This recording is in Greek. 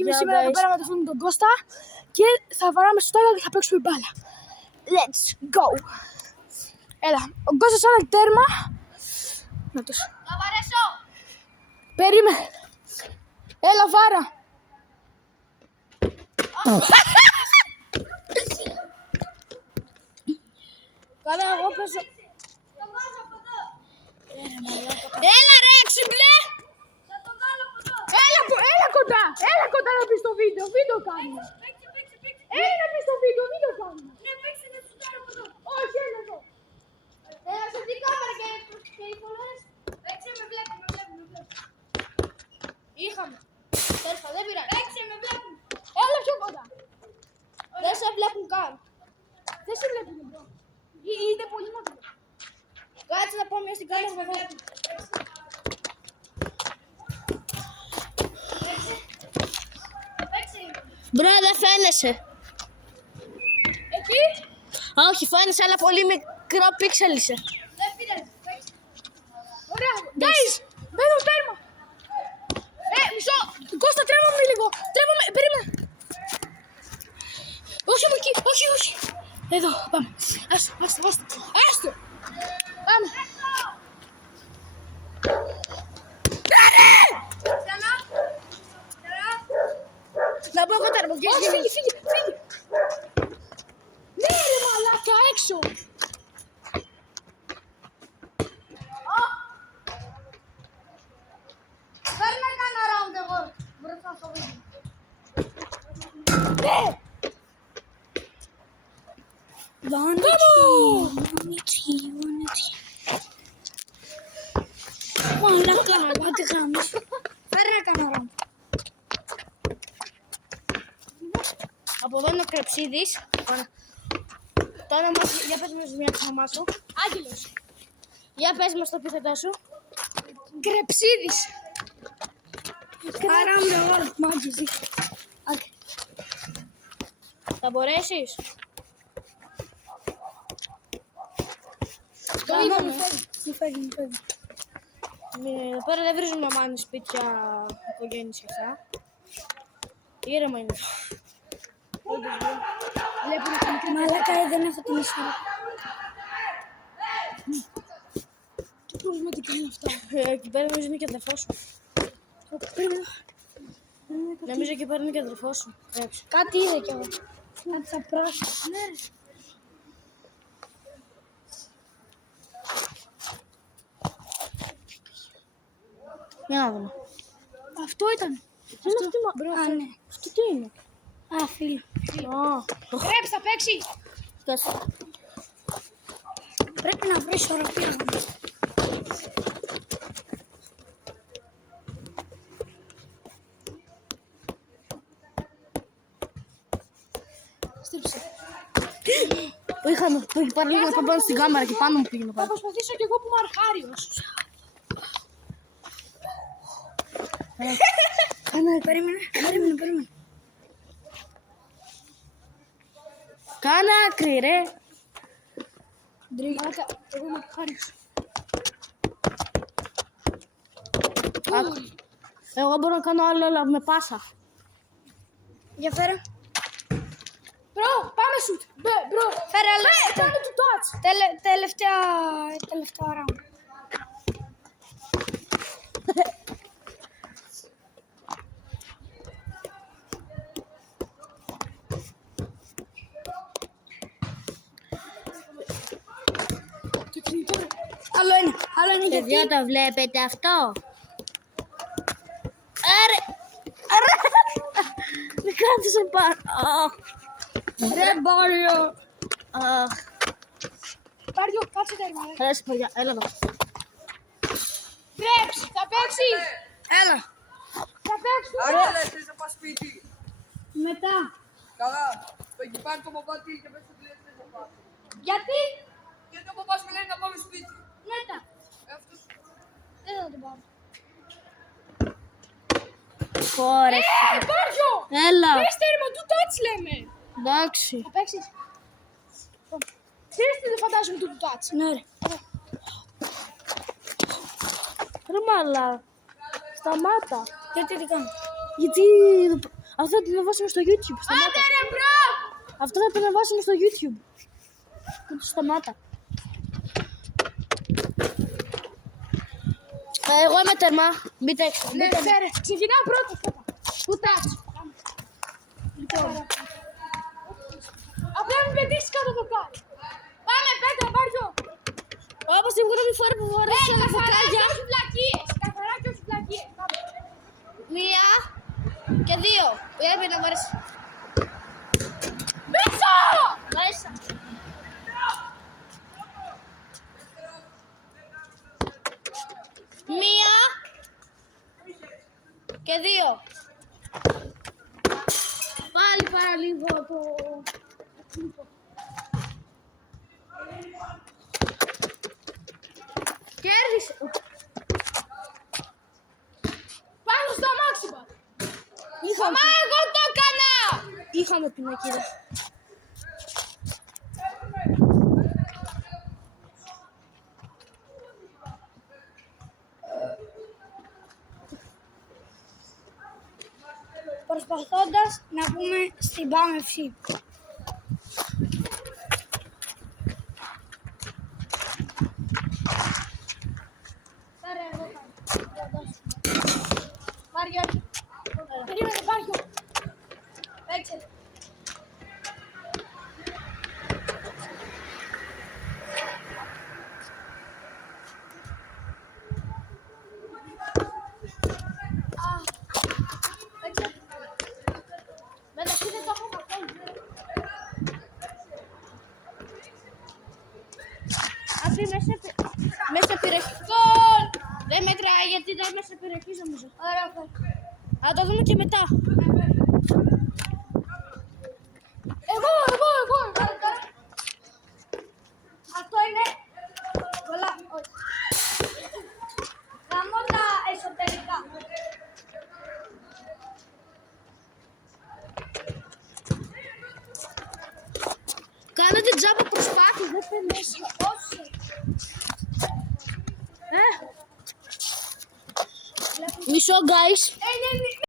και είμαι σήμερα εδώ πέρα με τον φίλο μου τον Κώστα και θα βαράμε στο τάγα και θα παίξουμε μπάλα. Let's go! Έλα, ο Κώστας άλλα τέρμα. Να τους. Θα βαρέσω! Περίμενε. Έλα βάρα. Καλά, εγώ παίζω. Το βάζω από εδώ! Έλα ρε έξυπνε! Θα το βάλω από εδώ! Έλα κοντά να πεις το βίντεο, βίντεο κάνουμε. Παίξε! Έλα να πεις το βίντεο κάνουμε. Ναι, παίξε να σου κάνω από εδώ! Όχι, έλα εδώ. Σε αυτή η κάμερα και οι followers. Παίξε, με βλέπουν. Είχαμε. Τέλος πάντων, δεν πειράζει. Παίξε, με βλέπουν. Έλα πιο κοντά. Δεν σε βλέπουν καν. Δεν σε βλέπουν μπρο. Είναι πολύ μακριά. Κάτσε να πάω μια στην κάμερα να βλέπουν. Παίξε. Μπρο, δεν φαίνεσαι. Εκεί. Όχι, φαίνεσαι, αλλά πολύ μικρό πίξελ είσαι. Δεν πειράζει. Παίξε. Ωραία. Guys, μπαίνω τέρμα. Μισό. Κώστα, τρέμαμε λίγο. Περίμενε. Όχι από εκεί, όχι. Εδώ, πάμε. Άστο. Πάμε. Ξανά. Να πω εγώ τέρμα. Όχι, φύγε. Ναι ρε μαλάκα, έξω. Φέρνω κάνα round εγώ. Μπροστά στο βίντεο. Ναι. Μαλάκα, πάτε γάμος. Φέρνω κάνα round. Από εδώ είναι ο Κρεψίδης. Το όνομα σου, για πες μας μια το όνομά σου. Άγγελος. Για πες μας το επίθετό σου. Κρεψίδης. Καράμπε όλα, μάγκες. Θα μπορέσεις. Το είδαμε. Μου φεύγει. Εδώ πέρα δεν βρίζουμε μάνι σπίτια, οικογένειες και αυτά. Ήρεμα είναι. Μαλάκα, δεν έχω την ισορροπία. Τι προβληματικά είναι αυτά. Εκεί πέρα νομίζω είναι και αδερφός σου. Νομίζω εκεί πέρα είναι και αδερφός σου. Έψε. Κάτι είδε κι εγώ. Κάτι θα πράσινο. Ναι. Για να δούμε. Αυτό ήταν. Α, ναι. Αυτό τι είναι. Α, φίλο. Ρέψ, θα παίξει. Πρέπει να βρω ισορροπία. Στρίψε. Που είχε πάρει λίγο να πάω πάνω στην κάμερα και πάνω μου πήγαινε Θα πάνω. προσπαθήσω κι εγώ που είμαι αρχάριος. Περίμενε. Κάνε άκρη ρε. Μαλάκα, εγώ είμαι αρχάριος. Εγώ μπορώ να κάνω άλλο αλλά με πάσα. Για φέρε. Μπρο, πάμε σουτ. Μπρο. Φέρε άλλο. Κάνε του touch. Τελευταία round. Το κινητό. Άλλο είναι γιατί. Παιδιά, το βλέπετε αυτό. Δεν κάθισε πάνω. Ρε Μπάριο. Μπάριο, κάτσε τέρμα. Έλα σε παιδιά, έλα εδώ. Ρέψ, θα παίξει. Έλα. Θα παίξει. Άγγελε, θες να πας σπίτι. Μετά. Καλά. Το εκεί πάρει το παπάτι και πες ότι θες να πας. Γιατί. Γιατί ο παπάς μου λέει να πάμε σπίτι. Μετά. Αυτός. Δεν θα την πάρω. Ωραία. Μπάριο. Έλα. Πες τέρμα, του touch λέμε. Εντάξει. Θα παίξεις. Ξέρεις τι δεν φαντάζομαι του touch. Ναι ρε. Ρε μαλά. Σταμάτα. Γιατί τι κάνω. Γιατί Αυτό θα το ανεβάσουμε στο YouTube. Σταμάτα. Άντε ρε μπρο! Αυτό θα το ανεβάσουμε στο YouTube. Σταμάτα. Εγώ είμαι τέρμα. Μπείτε έξω. Ναι, φέρε. Ξεκινάω πρώτος. Πουτάς. Απλά μην πετύχεις κάτω το κάρι. Πάμε, πέτρα, Μάριο. Όπως την πρώτη φορά που φορέσα τα Καθαρά και φωκάρια. όχι βλακίες. Καθαρά και όχι βλακίες. Πάμε. 1 και 2. Πρέπει να βάλεις. Μέσα! Μέσα. Μία και 2. Πάλι παραλίγο το... Κέρδισε. Πάνω στο αμάξιμα. Μα εγώ το έκανα. Είχαμε πινακίδα. Προσπαθώντας να πούμε στην Πάμευση. Μάριο, περίμενε Μάριο. Έξε. Μεταξύ δεν το έχω καθόλου. Αυτή μέσα περιοχή. Δεν μετράει γιατί ήταν μέσα περιοχή νομίζω. Ωραία, Θα το δούμε και μετά. Εγώ. Αυτό είναι. Πολλά. Γαμώ τα εσωτερικά. Κάνετε τζάμπα προσπάθεια, δεν θέλει μέσα. Όχι. Μισό, guys. Ναι.